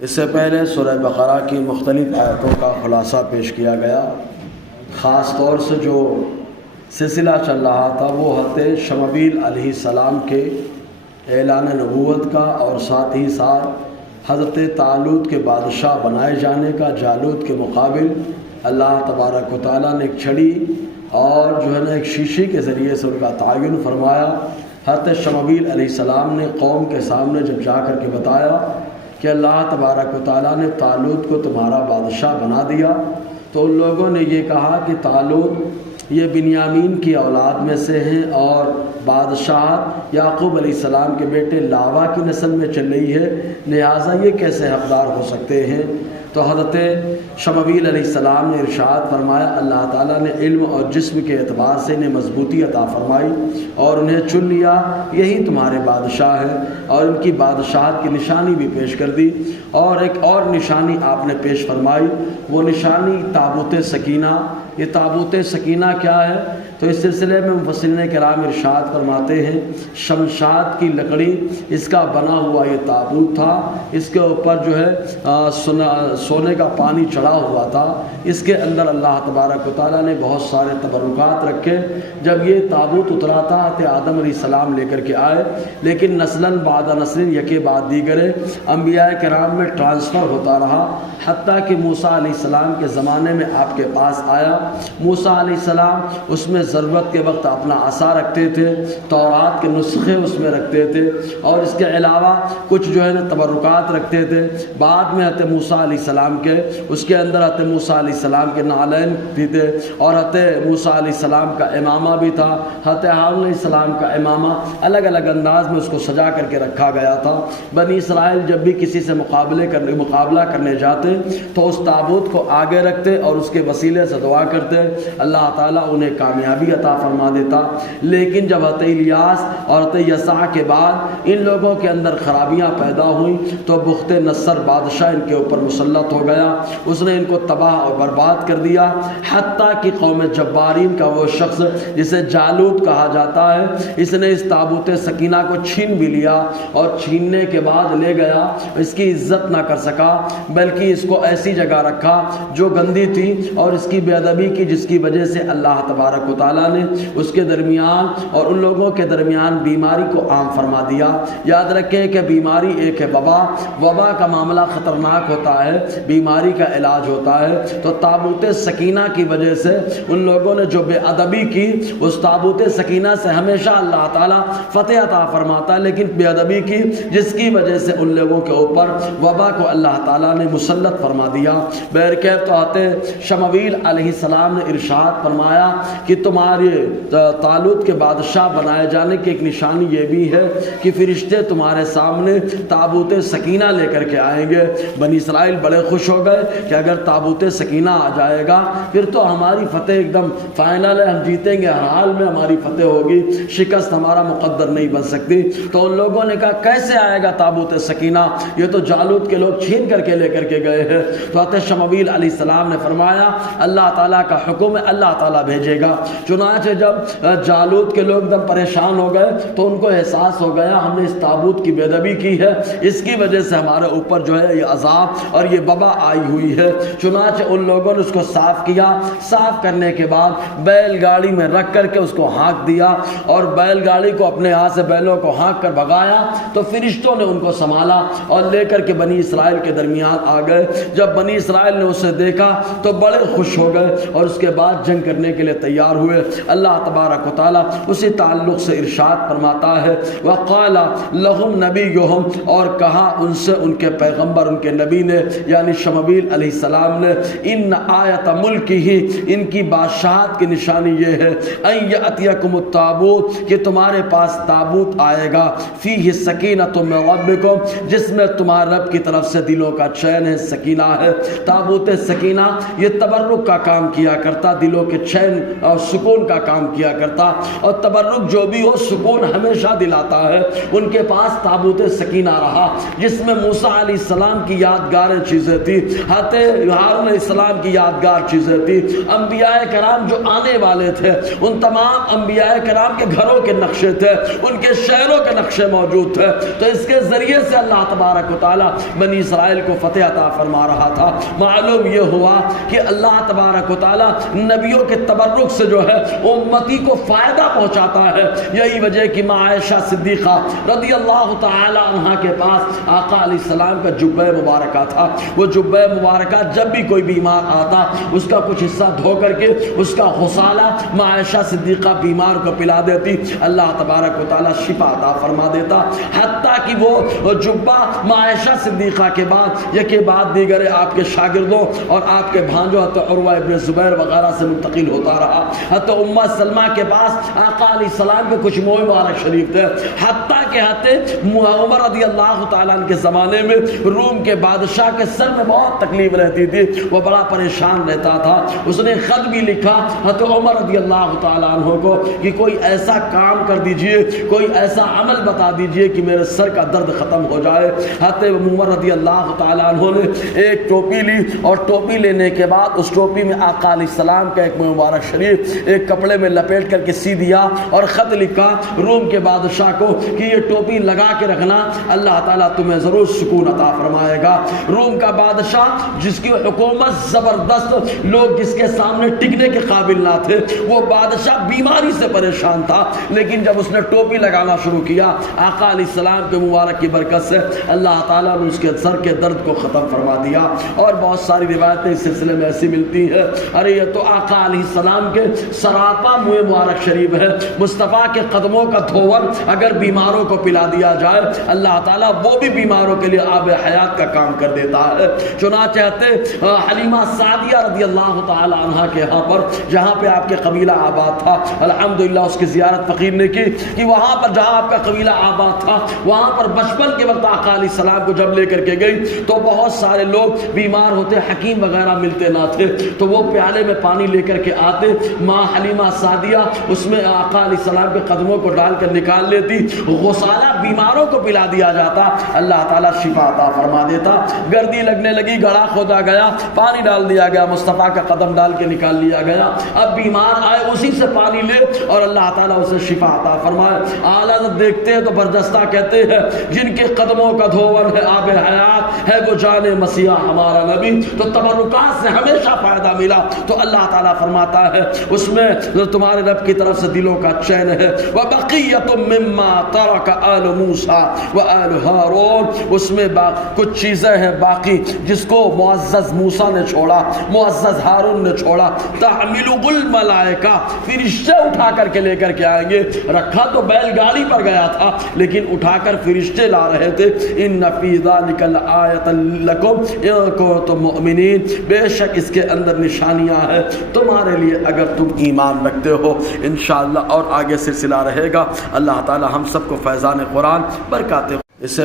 اس سے پہلے سورہ بقرہ کی مختلف آیتوں کا خلاصہ پیش کیا گیا۔ خاص طور سے جو سلسلہ چل رہا تھا وہ حضرت شمویل علیہ السلام کے اعلان نبوت کا اور ساتھ ہی ساتھ حضرت طالوت کے بادشاہ بنائے جانے کا۔ جالوت کے مقابل اللہ تبارک و تعالیٰ نے ایک چھڑی اور جو ہے نا ایک شیشے کے ذریعے سے ان کا تعین فرمایا۔ حضرت شمویل علیہ السلام نے قوم کے سامنے جب جا کر کے بتایا کہ اللہ تبارک و تعالیٰ نے طالوت کو تمہارا بادشاہ بنا دیا، تو ان لوگوں نے یہ کہا کہ طالوت یہ بنیامین کی اولاد میں سے ہیں اور بادشاہت یعقوب علیہ السلام کے بیٹے لاوا کی نسل میں چل رہی ہے، لہٰذا یہ کیسے حقدار ہو سکتے ہیں؟ تو حضرت شمویل علیہ السلام نے ارشاد فرمایا، اللہ تعالیٰ نے علم اور جسم کے اعتبار سے انہیں مضبوطی عطا فرمائی اور انہیں چن لیا، یہی تمہارے بادشاہ ہیں، اور ان کی بادشاہت کی نشانی بھی پیش کر دی۔ اور ایک اور نشانی آپ نے پیش فرمائی، وہ نشانی تابوت سکینہ۔ یہ تابوت سکینہ کیا ہے؟ تو اس سلسلے میں مفسرین کرام ارشاد فرماتے ہیں، شمشاد کی لکڑی اس کا بنا ہوا یہ تابوت تھا، اس کے اوپر جو ہے سونے کا پانی چڑھا ہوا تھا، اس کے اندر اللہ تبارک و تعالیٰ نے بہت سارے تبرکات رکھے۔ جب یہ تابوت اترا تھا حضرت آدم علیہ السلام لے کر کے آئے، لیکن نسلاً بعد نسل یکے بعد دیگرے انبیاء کرام میں ٹرانسفر ہوتا رہا، حتیٰ کہ موسیٰ علیہ السلام کے زمانے میں آپ کے پاس آیا۔ موسیٰ علیہ السلام اس میں ضرورت کے وقت اپنا عصا رکھتے تھے، تورات کے نسخے اس میں رکھتے تھے، اور اس کے علاوہ کچھ جو ہے نا تبرکات رکھتے تھے۔ بعد میں حضرت موسیٰ علیہ السلام کے اس کے اندر حضرت موسیٰ علیہ السلام کے نعلین بھی تھے، اور حضرت موسیٰ علیہ السلام کا امامہ بھی تھا، حضرت ہارون علیہ السلام کا امامہ، الگ الگ انداز میں اس کو سجا کر کے رکھا گیا تھا۔ بنی اسرائیل جب بھی کسی سے مقابلہ کرنے جاتے تو اس تابوت کو آگے رکھتے اور اس کے وسیلے سے دعا کرتے، اللہ تعالیٰ انہیں کامیابی عطا فرما دیتا۔ لیکن جب حضرت الیاس اور حضرت یسع کے بعد ان لوگوں کے اندر خرابیاں پیدا ہوئیں تو بخت نصر بادشاہ ان کے اوپر مسلط ہو گیا، اس نے ان کو تباہ اور برباد کر دیا، حتیٰ کہ قوم جبارین کا وہ شخص جسے جالوت کہا جاتا ہے، اس نے اس تابوت سکینہ کو چھین بھی لیا، اور چھیننے کے بعد لے گیا، اس کی عزت نہ کر سکا، بلکہ اس کو ایسی جگہ رکھا جو گندی تھی اور اس کی بے ادبی کی، جس کی وجہ سے اللہ تبارک و تعالیٰ نے اس کے درمیان اور ان لوگوں کے درمیان بیماری کو عام فرما دیا۔ یاد رکھیں کہ بیماری ایک ہے وبا کا معاملہ خطرناک ہوتا ہے، بیماری کا علاج ہوتا ہے۔ تو تابوت سکینہ کی وجہ سے ان لوگوں نے جو بے ادبی کی، اس تابوت سکینہ سے ہمیشہ اللہ تعالیٰ فتح عطا فرماتا ہے، لیکن بے ادبی کی جس کی وجہ سے ان لوگوں کے اوپر وبا کو اللہ تعالیٰ نے مسلط فرما دیا۔ بہرکیف تو حضرت شمویل علیہ السلام نے ارشاد فرمایا کہ تمہارے طالوت کے بادشاہ بنائے جانے کی ایک نشانی یہ بھی ہے کہ فرشتے تمہارے سامنے تابوت سکینہ لے کر کے آئیں گے۔ بنی اسرائیل بڑے خوش ہو گئے کہ اگر تابوت سکینہ آ جائے گا پھر تو ہماری فتح ایک دم فائنل ہے، ہم جیتیں گے، ہر حال میں ہماری فتح ہوگی، شکست ہمارا مقدر نہیں بن سکتی۔ تو ان لوگوں نے کہا کیسے آئے گا تابوت سکینہ، یہ تو جالوت کے لوگ چھین کر کے لے کر کے گئے ہیں۔ تو حضرت شمویل علیہ السلام نے فرمایا اللہ تعالیٰ کا حکم ہے، اللہ تعالیٰ بھیجے گا۔ چنانچہ جب جالوت کے لوگ دم پریشان ہو گئے تو ان کو احساس ہو گیا ہم نے اس تابوت کی بے ادبی کی ہے، اس کی وجہ سے ہمارے اوپر جو ہے یہ عذاب اور یہ وبا آئی ہوئی ہے۔ چنانچہ ان لوگوں نے اس کو صاف کیا، صاف کرنے کے بعد بیل گاڑی میں رکھ کر کے اس کو ہانک دیا، اور بیل گاڑی کو اپنے ہاتھ سے بیلوں کو ہانک کر بھگایا، تو فرشتوں نے ان کو سنبھالا اور لے کر کے بنی اسرائیل کے درمیان آ گئے۔ جب بنی اسرائیل نے اسے دیکھا تو بڑے خوش ہو گئے اور اس کے بعد جنگ کرنے کے لیے تیار ہوئے۔ اللہ تبارک و تعالیٰ اسی تعلق سے ارشاد فرماتا ہے وقال لهم نبیہم، اور کہا ان سے ان کے پیغمبر، ان کے نبی نے، یعنی شمویل علیہ السلام نے، ان آیت ملکہ، ان کی بادشاہت کی نشانی یہ ہے، ان یأتیکم التابوت، کہ تمہارے پاس تابوت آئے گا، فیہ سکینۃ من ربکم، جس میں تمہارے رب کی طرف سے دلوں کا چین ہے، سکینہ ہے۔ تابوت سکینہ یہ تبرک کا کام کیا کرتا، دلوں کے چین اور سکون کا کام کیا کرتا، اور تبرک جو بھی ہو سکون ہمیشہ دلاتا ہے۔ ان کے پاس تابوت سکینہ رہا جس میں موسیٰ علیہ السلام کی یادگار چیزیں تھی، حضرت ہارون علیہ السلام کی یادگار چیزیں تھی، انبیاء کرام جو آنے والے تھے ان تمام انبیاء کرام کے گھروں کے نقشے تھے، ان کے شہروں کے نقشے موجود تھے۔ تو اس کے ذریعے سے اللہ تبارک و تعالیٰ بنی اسرائیل کو فتح عطا فرما رہا تھا۔ معلوم یہ ہوا کہ اللہ تبارک و تعالیٰ نبیوں کے تبرک سے جو ہے امتی کو فائدہ پہنچاتا ہے۔ یہی وجہ کہ ماں عائشہ صدیقہ رضی اللہ تعالی عنہا کے پاس آقا علیہ السلام کا جبہ مبارکہ تھا۔ وہ جبہ مبارکہ جب بھی کوئی بیمار آتا اس کا کچھ حصہ دھو کر کے اس کا غسالہ ماں عائشہ صدیقہ بیمار کو پلا دیتی، اللہ تبارک و تعالی شفا عطا فرما دیتا۔ حتیٰ کہ وہ جبہ ماں عائشہ صدیقہ کے بعد یکے بعد دیگر آپ کے شاگردوں اور آپ کے بھانجوں حضرت عروہ ابن زبیر وغیرہ سے منتقل ہوتا رہا۔ حضرت ام سلمہ کے پاس آقا علیہ السلام کے کچھ موئے مبارک شریف تھے، حتیٰ کہ حضرت عمر رضی اللہ تعالیٰ عنہ کے زمانے میں روم کے بادشاہ کے سر میں بہت تکلیف رہتی تھی، وہ بڑا پریشان رہتا تھا۔ اس نے خط بھی لکھا حضرت عمر رضی اللہ تعالیٰ عنہ کو کہ کوئی ایسا کام کر دیجئے، کوئی ایسا عمل بتا دیجئے کہ میرے سر کا درد ختم ہو جائے۔ حضرت عمر رضی اللہ تعالیٰ عنہ نے ایک ٹوپی لی، اور ٹوپی لینے کے بعد اس ٹوپی میں آقا علیہ السلام کا ایک مبارک شریف ایک کپڑے میں لپیٹ کر کے سی دیا، اور خط لکھا روم کے بادشاہ کو کہ یہ ٹوپی لگا کے رکھنا، اللہ تعالیٰ تمہیں ضرور سکون عطا فرمائے گا۔ روم کا بادشاہ جس کی حکومت زبردست، لوگ جس کے سامنے ٹکنے کے قابل نہ تھے، وہ بادشاہ بیماری سے پریشان تھا، لیکن جب اس نے ٹوپی لگانا شروع کیا آقا علیہ السلام کے مبارک کی برکت سے اللہ تعالیٰ نے اس کے سر کے درد کو ختم فرما دیا۔ اور بہت ساری روایتیں اس سلسلے میں ایسی ملتی ہیں، ارے یہ تو آقا علیہ السلام کے سراپا منہ مبارک شریف ہے، مصطفیٰ کے قدموں کا دھوور اگر بیماروں کو پلا دیا جائے اللہ تعالیٰ وہ بھی بیماروں کے لیے آب حیات کا کام کر دیتا ہے۔ چنانچہ حلیمہ سعدیہ رضی اللہ تعالی عنہا کے یہاں پر جہاں پہ آپ کے قبیلہ آباد تھا، الحمدللہ اس کی زیارت فقیر نے کی کہ وہاں پر جہاں آپ کا قبیلہ آباد تھا وہاں پر بچپن کے وقت آقا علیہ السلام کو جب لے کر کے گئی تو بہت سارے لوگ بیمار ہوتے، حکیم وغیرہ ملتے نہ تھے، تو وہ پیالے میں پانی لے کر کے آتے، ماں حلیمہ سعدیہ اس میں آقا علیہ السلام کے قدموں کو ڈال کر نکال لیتی، غسالہ بیماروں کو پلا دیا جاتا، اللہ تعالیٰ شفا عطا فرما دیتا۔ گردی لگنے لگی، گڑھا کھودا گیا، پانی ڈال دیا گیا، مصطفیٰ کا قدم ڈال کے نکال لیا گیا، اب بیمار آئے اسی سے پانی لے اور اللہ تعالیٰ اسے شفا عطا فرمائے۔ اعلیٰ حضرت دیکھتے ہیں تو برجستہ کہتے ہیں جن کے قدموں کا دھوور ہے آب حیات ہے وہ جان مسیح ہمارا نبی، تو تبرکات سے ہمیشہ فائدہ ملا۔ تو اللہ تعالیٰ فرماتا ہے اس میں تمہارے رب کی طرف سے دلوں کا چین ہے، وَبَقِيَّةٌ مِّمَّا تَرَكَ آلُ مُوسَىٰ وَآلُ هَارُونَ، اس میں کچھ چیزیں ہیں باقی جس کو معزز موسیٰ نے چھوڑا، معزز ہارون نے چھوڑا، تَحْمِلُهُ الْمَلَائِكَةُ، فرشتے اٹھا کر کے لے کر کے آئیں گے۔ رکھا تو بیل گاڑی پر گیا تھا لیکن اٹھا کر فرشتے لا رہے تھے۔ إِنَّ فِي ذَلِكَ لَآيَةً لَكُمْ إِن كُنتُم مُؤْمِنِينَ، بے شک اس کے اندر نشانیاں ہیں تمہارے لیے اگر تم ایمان رکھتے ہو۔ انشاءاللہ اور آگے سلسلہ رہے گا۔ اللہ تعالی ہم سب کو فیضان قرآن برکات